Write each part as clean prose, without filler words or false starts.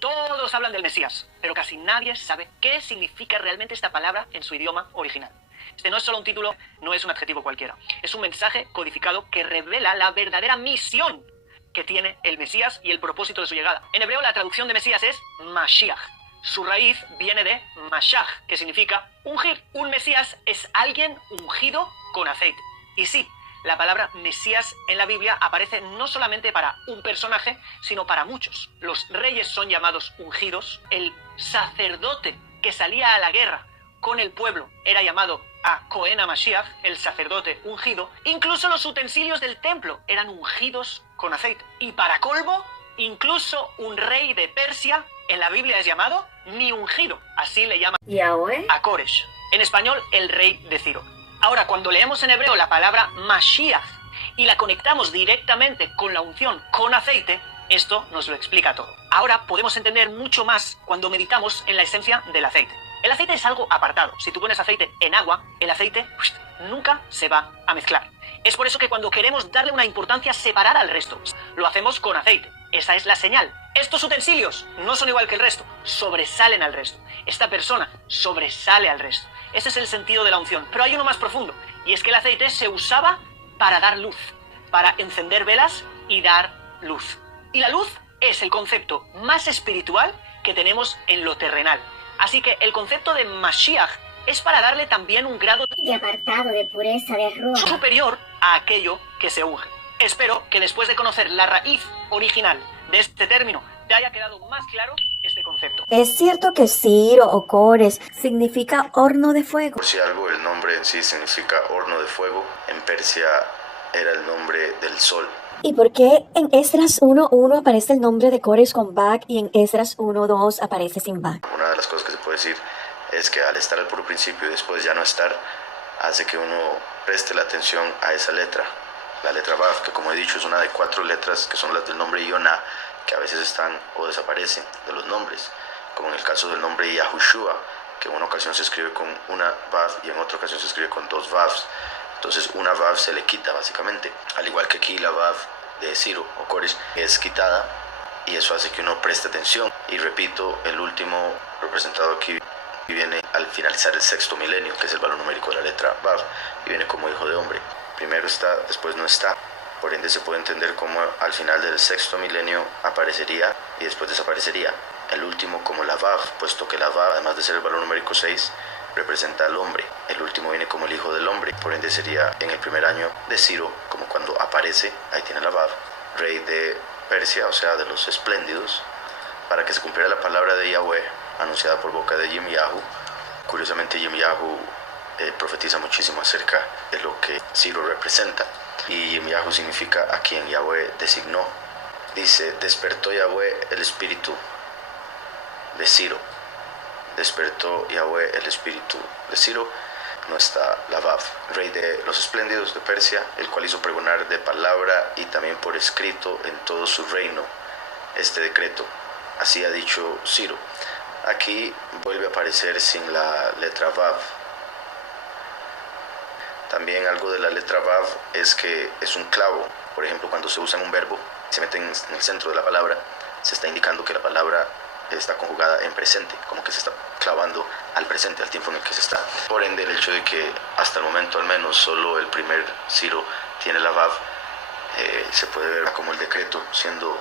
Todos hablan del Mesías, pero casi nadie sabe qué significa realmente esta palabra en su idioma original. Este no es solo un título, no es un adjetivo cualquiera. Es un mensaje codificado que revela la verdadera misión que tiene el Mesías y el propósito de su llegada. En hebreo la traducción de Mesías es Mashiach. Su raíz viene de Mashach, que significa ungir. Un Mesías es alguien ungido con aceite. Y sí, la palabra Mesías en la Biblia aparece no solamente para un personaje, sino para muchos. Los reyes son llamados ungidos. El sacerdote que salía a la guerra con el pueblo era llamado a Cohen HaMashiach, el sacerdote ungido. Incluso los utensilios del templo eran ungidos con aceite. Y para colmo, incluso un rey de Persia en la Biblia es llamado mi ungido. Así le llaman Yahweh a Koresh. En español, el rey de Ciro. Ahora, cuando leemos en hebreo la palabra Mashiach y la conectamos directamente con la unción con aceite, esto nos lo explica todo. Ahora podemos entender mucho más cuando meditamos en la esencia del aceite. El aceite es algo apartado. Si tú pones aceite en agua, el aceite nunca se va a mezclar. Es por eso que cuando queremos darle una importancia separada al resto, lo hacemos con aceite. Esa es la señal. Estos utensilios no son igual que el resto, sobresalen al resto. Esta persona sobresale al resto. Ese es el sentido de la unción. Pero hay uno más profundo, y es que el aceite se usaba para dar luz, para encender velas y dar luz. Y la luz es el concepto más espiritual que tenemos en lo terrenal. Así que el concepto de Mashiach es para darle también un grado de apartado, de pureza, de ruach, superior a aquello que se unge. Espero que después de conocer la raíz original de este término, te haya quedado más claro este concepto. ¿Es cierto que Ciro o Cores significa horno de fuego? Por si algo, el nombre en sí significa horno de fuego. En Persia era el nombre del sol. ¿Y por qué en Esdras 1:1 aparece el nombre de Cores con Vav y en Esdras 1:2 aparece sin Vav? Una de las cosas que se puede decir es que al estar al puro principio y después ya no estar, hace que uno preste la atención a esa letra. La letra Vav, que como he dicho es una de 4 letras que son las del nombre Yonah, que a veces están o desaparecen de los nombres, como en el caso del nombre Yahushua, que en una ocasión se escribe con una Vav y en otra ocasión se escribe con 2 Vavs. Entonces una Vav se le quita básicamente, al igual que aquí la Vav de Ciro o Koresh es quitada y eso hace que uno preste atención. Y repito, el último representado aquí viene al finalizar el 6º milenio, que es el valor numérico de la letra Vav, y viene como hijo de hombre. Primero está, después no está. Por ende se puede entender como al final del 6º milenio aparecería y después desaparecería. El último como la Vav, puesto que la Vav, además de ser el valor numérico 6, representa al hombre. El último viene como el hijo del hombre. Por ende sería en el primer año de Ciro, como cuando aparece, ahí tiene la Vav, rey de Persia, o sea, de los espléndidos, para que se cumpliera la palabra de Yahweh, anunciada por boca de Yirmiyahu. Curiosamente Yirmiyahu profetiza muchísimo acerca de lo que Ciro representa. Y Yirmiyahu significa a quien Yahweh designó. Dice, despertó Yahweh el espíritu de Ciro. Despertó Yahweh el espíritu de Ciro. No está la Vav, rey de los espléndidos de Persia, el cual hizo pregonar de palabra y también por escrito en todo su reino este decreto. Así ha dicho Ciro. Aquí vuelve a aparecer sin la letra Vav. También algo de la letra Vav es que es un clavo. Por ejemplo, cuando se usa en un verbo, se mete en el centro de la palabra, se está indicando que la palabra está conjugada en presente, como que se está clavando al presente, al tiempo en el que se está. Por ende, el hecho de que hasta el momento al menos solo el primer Ciro tiene la Vav, se puede ver como el decreto siendo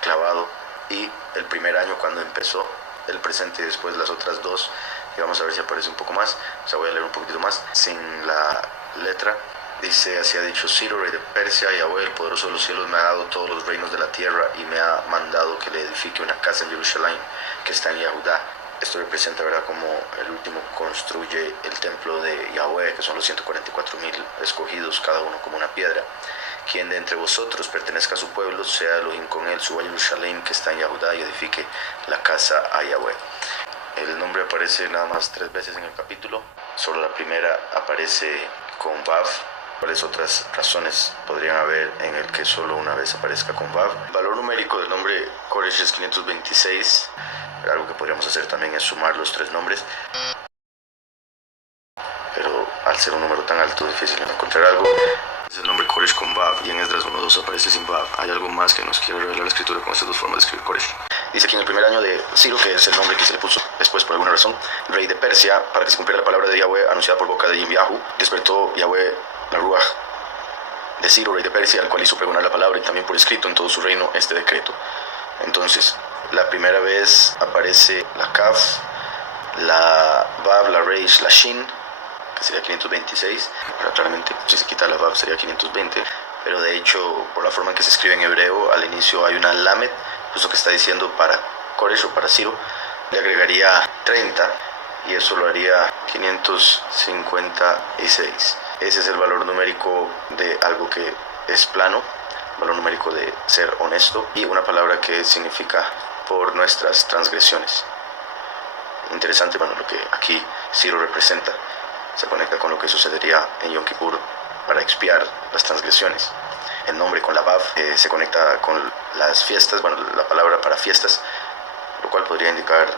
clavado, y el primer año cuando empezó el presente y después las otras 2, y vamos a ver si aparece un poco más, o sea, voy a leer un poquitito más sin la letra. Dice, así ha dicho Ciro, rey de Persia, Yahweh, el poderoso de los cielos, me ha dado todos los reinos de la tierra y me ha mandado que le edifique una casa en Jerusalén, que está en Yahudá. Esto representa, ¿verdad?, como el último construye el templo de Yahweh, que son los 144,000 escogidos, cada uno como una piedra. Quien de entre vosotros pertenezca a su pueblo, sea Elohim con él, suba a Jerusalén, que está en Yahudá, y edifique la casa a Yahweh. El nombre aparece nada más 3 veces en el capítulo. Solo la primera aparece con Vav. ¿Cuáles otras razones podrían haber en el que solo una vez aparezca con Vav? El valor numérico del nombre Koresh es 526. Algo que podríamos hacer también es sumar los 3 nombres. Pero al ser un número tan alto, es difícil encontrar algo. Es el nombre Koresh con Vav, y en Esdras 1:2 aparece sin Vav. Hay algo más que nos quiere revelar la escritura con estas 2 formas de escribir Koresh. Dice que en el primer año de Ciro, que es el nombre que se le puso después por alguna razón, rey de Persia, para que se cumpliera la palabra de Yahweh anunciada por boca de Yirmiyahu, despertó Yahweh la Ruach de Ciro, rey de Persia, al cual hizo pregonar la palabra y también por escrito en todo su reino este decreto. Entonces, la primera vez aparece la Kaf, la Vav, la Reish, la Shin, que sería 526. Claramente, si se quita la Vav sería 520, pero de hecho, por la forma en que se escribe en hebreo, al inicio hay una Lamed, justo que está diciendo para Koresh o para Ciro, le agregaría 30 y eso lo haría 556. Ese es el valor numérico de algo que es plano, valor numérico de ser honesto, y una palabra que significa por nuestras transgresiones. Interesante, bueno, lo que aquí Ciro representa se conecta con lo que sucedería en Yom Kippur para expiar las transgresiones. El nombre con la Vav se conecta con las fiestas, bueno, la palabra para fiestas, lo cual podría indicar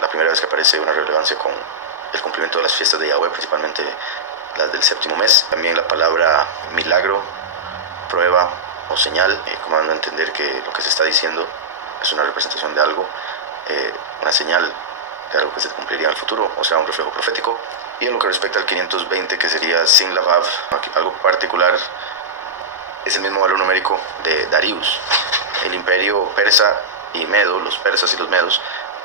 la primera vez que aparece una relevancia con el cumplimiento de las fiestas de Yahweh, principalmente las del séptimo mes. También la palabra milagro, prueba o señal, como dando a entender que lo que se está diciendo es una representación de algo, una señal de algo que se cumpliría en el futuro, o sea, un reflejo profético. Y en lo que respecta al 520, que sería sin la Vav, algo particular, es el mismo valor numérico de Darius. El imperio persa y medo, los persas y los medos,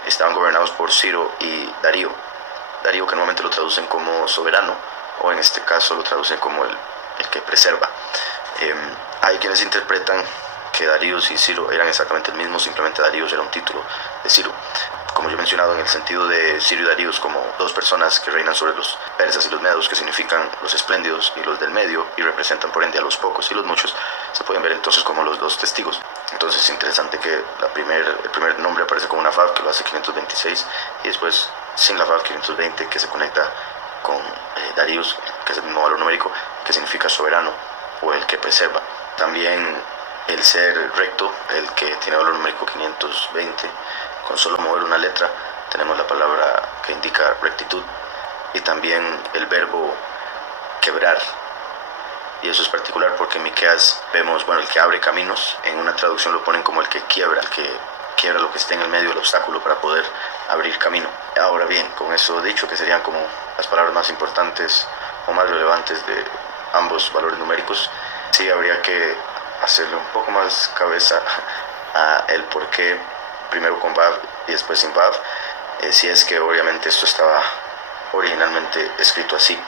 estaban gobernados por Ciro y Darío. Darío, que normalmente lo traducen como soberano, o en este caso lo traducen como el que preserva. Hay quienes interpretan que Daríos y Ciro eran exactamente el mismo, simplemente Daríos era un título de Ciro. Como yo he mencionado, en el sentido de Ciro y Daríos como dos personas que reinan sobre los persas y los medos, que significan los espléndidos y los del medio, y representan por ende a los pocos y los muchos, se pueden ver entonces como los dos testigos. Entonces es interesante que el primer nombre aparece como una Vav, que lo hace 526, y después sin la Vav 520, que se conecta con Darius, que es el mismo valor numérico, que significa soberano o el que preserva. También el ser recto, el que tiene valor numérico 520, con solo mover una letra tenemos la palabra que indica rectitud, y también el verbo quebrar. Y eso es particular porque en Miqueas vemos, bueno, el que abre caminos, en una traducción lo ponen como el que quiebra lo que esté en el medio del obstáculo para poder abrir camino. Ahora bien, con eso dicho, que serían como las palabras más importantes o más relevantes de ambos valores numéricos, sí habría que hacerle un poco más cabeza a el por qué primero con Vav y después sin Vav, si es que obviamente esto estaba originalmente escrito así.